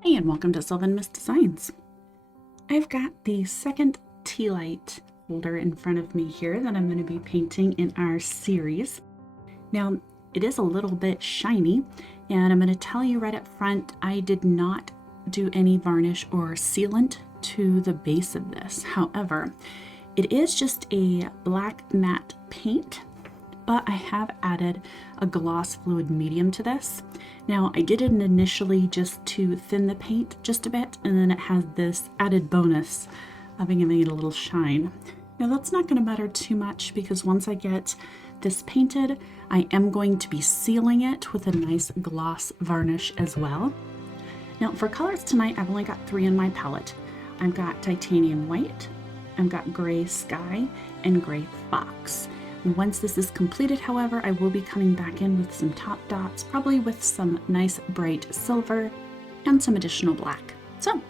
Hey, and welcome to Sylvan Mist Designs. I've got the second Tealight folder in front of me here that I'm going to be painting in our series. Now, it is a little bit shiny, and I'm going to tell you right up front, I did not do any varnish or sealant to the base of this. However, it is just a black matte paint, but I have added a gloss fluid medium to this. Now, I did it initially just to thin the paint just a bit, and then it has this added bonus of giving it a little shine. Now, that's not going to matter too much because once I get this painted, I am going to be sealing it with a nice gloss varnish as well. Now, for colors tonight, I've only got 3 in my palette. I've got titanium white, I've got gray sky, and gray fox. Once this is completed, however, I will be coming back in with some top dots, probably with some nice bright silver and some additional black. So, all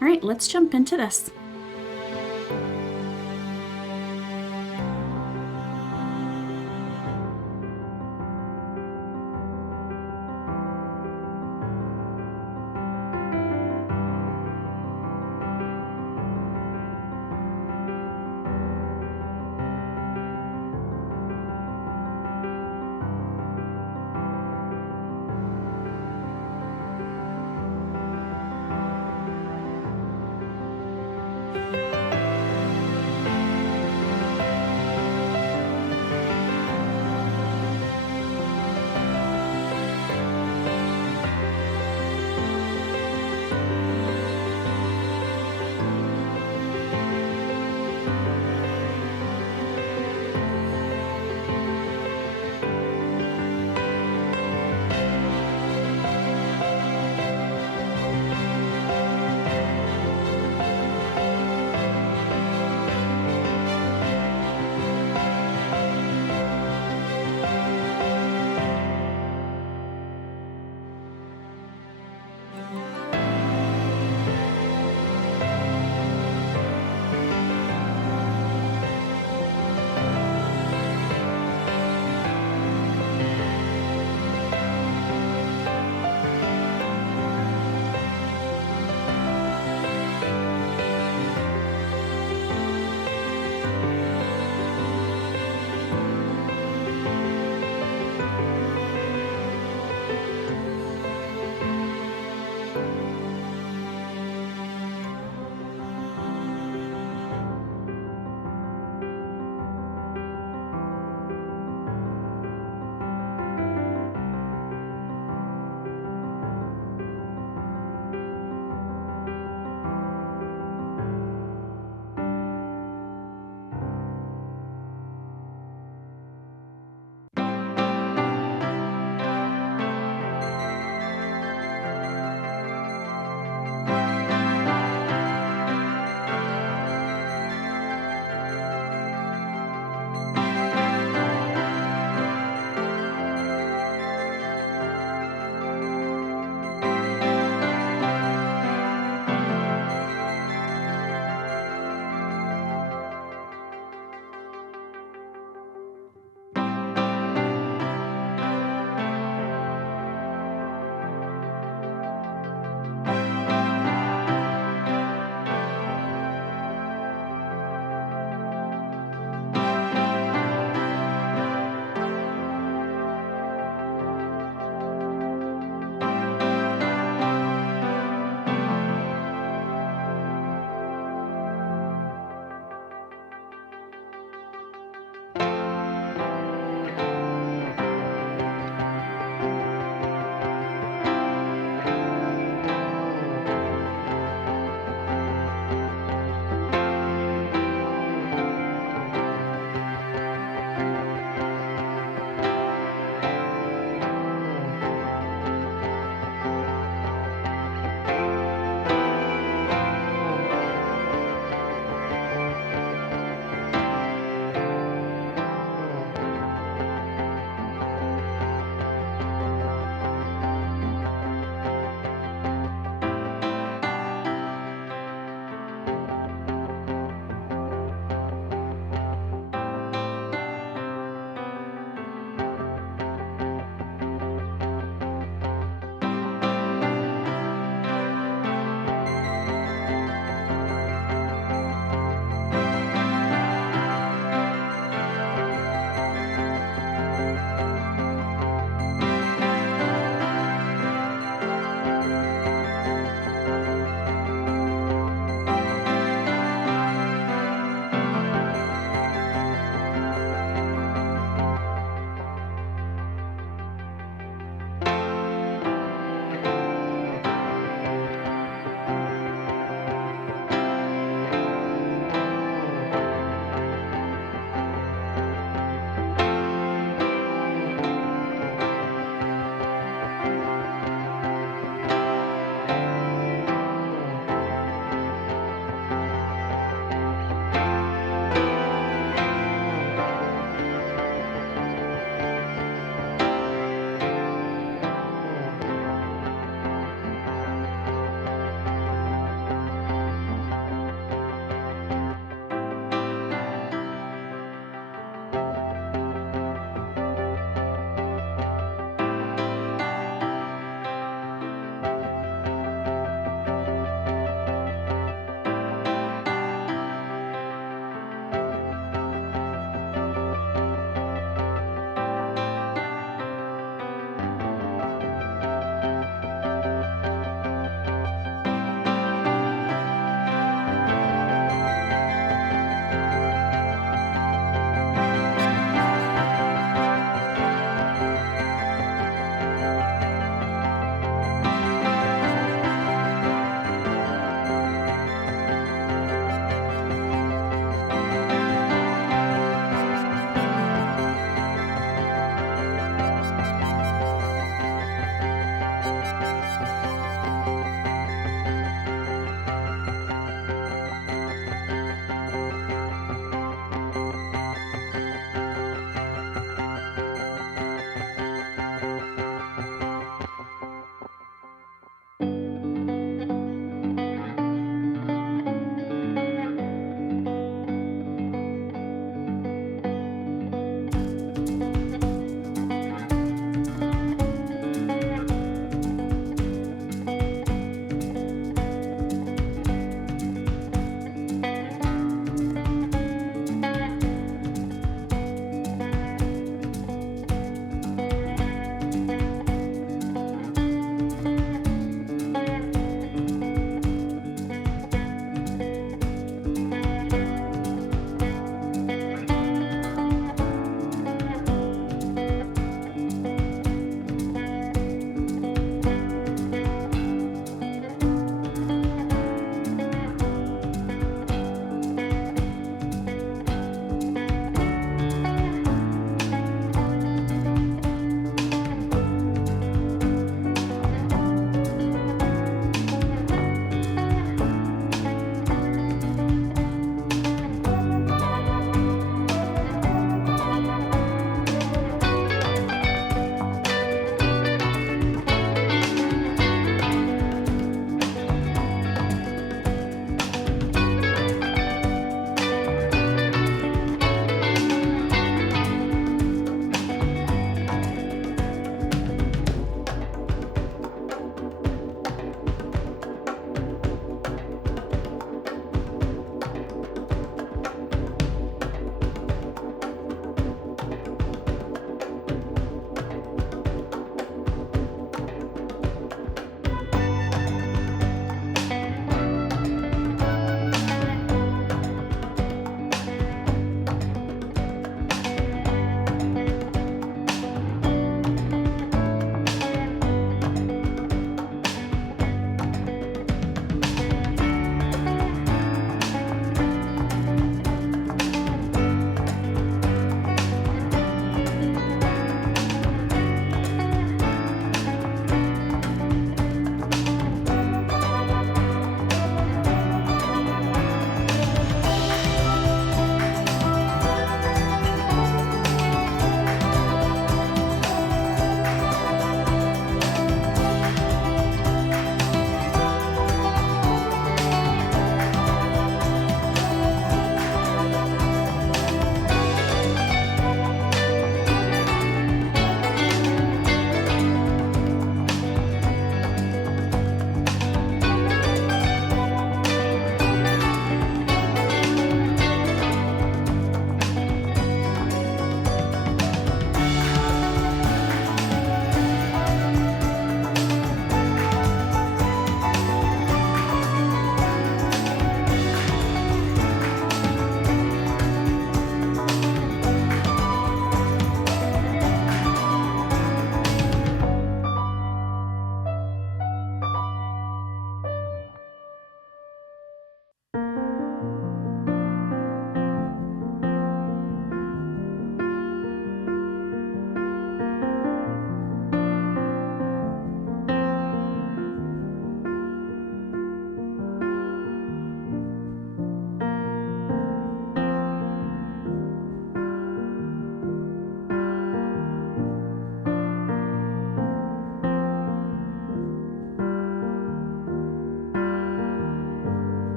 right, let's jump into this.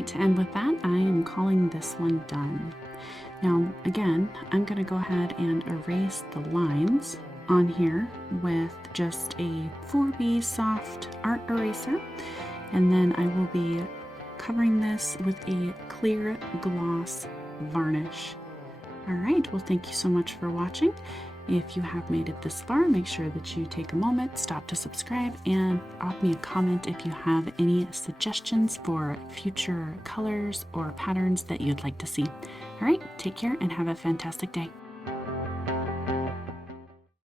right, and with that, I am calling this one done. Now, again, I'm going to go ahead and erase the lines on here with just a 4B soft art eraser, and then I will be covering this with a clear gloss varnish. All right, well, thank you so much for watching. If you have made it this far, make sure that you take a moment, stop to subscribe, and drop me a comment if you have any suggestions for future colors or patterns that you'd like to see. All right, take care and have a fantastic day.